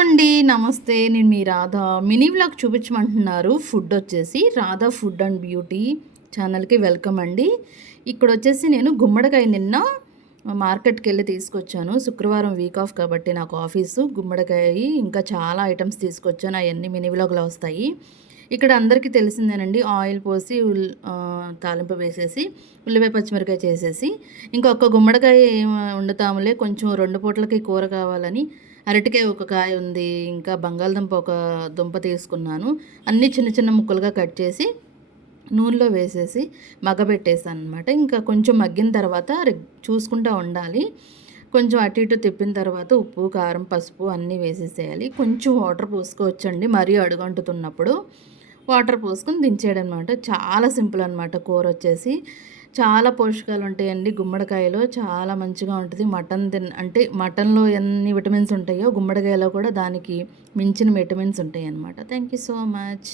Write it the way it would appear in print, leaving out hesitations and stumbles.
అండి. నమస్తే. నేను మీ రాధ. మినీ వ్లాగ్ చూపించమంటున్నారు. ఫుడ్ వచ్చేసి రాధా ఫుడ్ అండ్ బ్యూటీ ఛానల్‌కి వెల్కమ్ అండి. ఇక్కడొచ్చేసి నేను గుమ్మడికాయ నిన్న మార్కెట్‌కెళ్ళి తీసుకొచ్చాను. శుక్రవారం వీక్ ఆఫ్ కాబట్టి నాకు ఆఫీసు. గుమ్మడికాయ ఇంకా చాలా ఐటెమ్స్ తీసుకొచ్చాను. అయన్నీ మినీ వ్లాగ్‌లో వస్తాయి. ఇక్కడ అందరికీ తెలిసిందేనండి. ఆయిల్ పోసి తాలింపు వేసేసి, ఉల్లిపాయ, పచ్చిమిరపకాయ చేసేసి, ఇంకొక గుమ్మడికాయ వండుతాములే కొంచెం 2 పూటలకి కూర కావాలని అరటికాయ ఒక కాయ ఉంది. ఇంకా బంగాళదుంప ఒక దుంప తీసుకున్నాను. అన్నీ చిన్న చిన్న ముక్కలుగా కట్ చేసి నూనెలో వేసేసి మగ్గబెట్టేసాననమాట. ఇంకా కొంచెం మగ్గిన తర్వాత చూసుకుంటా ఉండాలి. కొంచెం అటు ఇటు తిప్పిన తర్వాత ఉప్పు, కారం, పసుపు అన్నీ వేసేసేయాలి. కొంచెం వాటర్ పోసుకోవచ్చండి మరీ అడుగంటుతున్నప్పుడు. వాటర్ పోసుకొని దించేయడం అనమాట. చాలా సింపుల్ అనమాట కూర వచ్చేసి. చాలా పోషకాలు ఉంటాయండి గుమ్మడికాయలో. చాలా మంచిగా ఉంటుంది. అంటే మటన్‌లో ఎన్ని విటమిన్స్ ఉంటాయో గుమ్మడికాయలో కూడా దానికి మించిన విటమిన్స్ ఉంటాయన్నమాట. Thank you so much.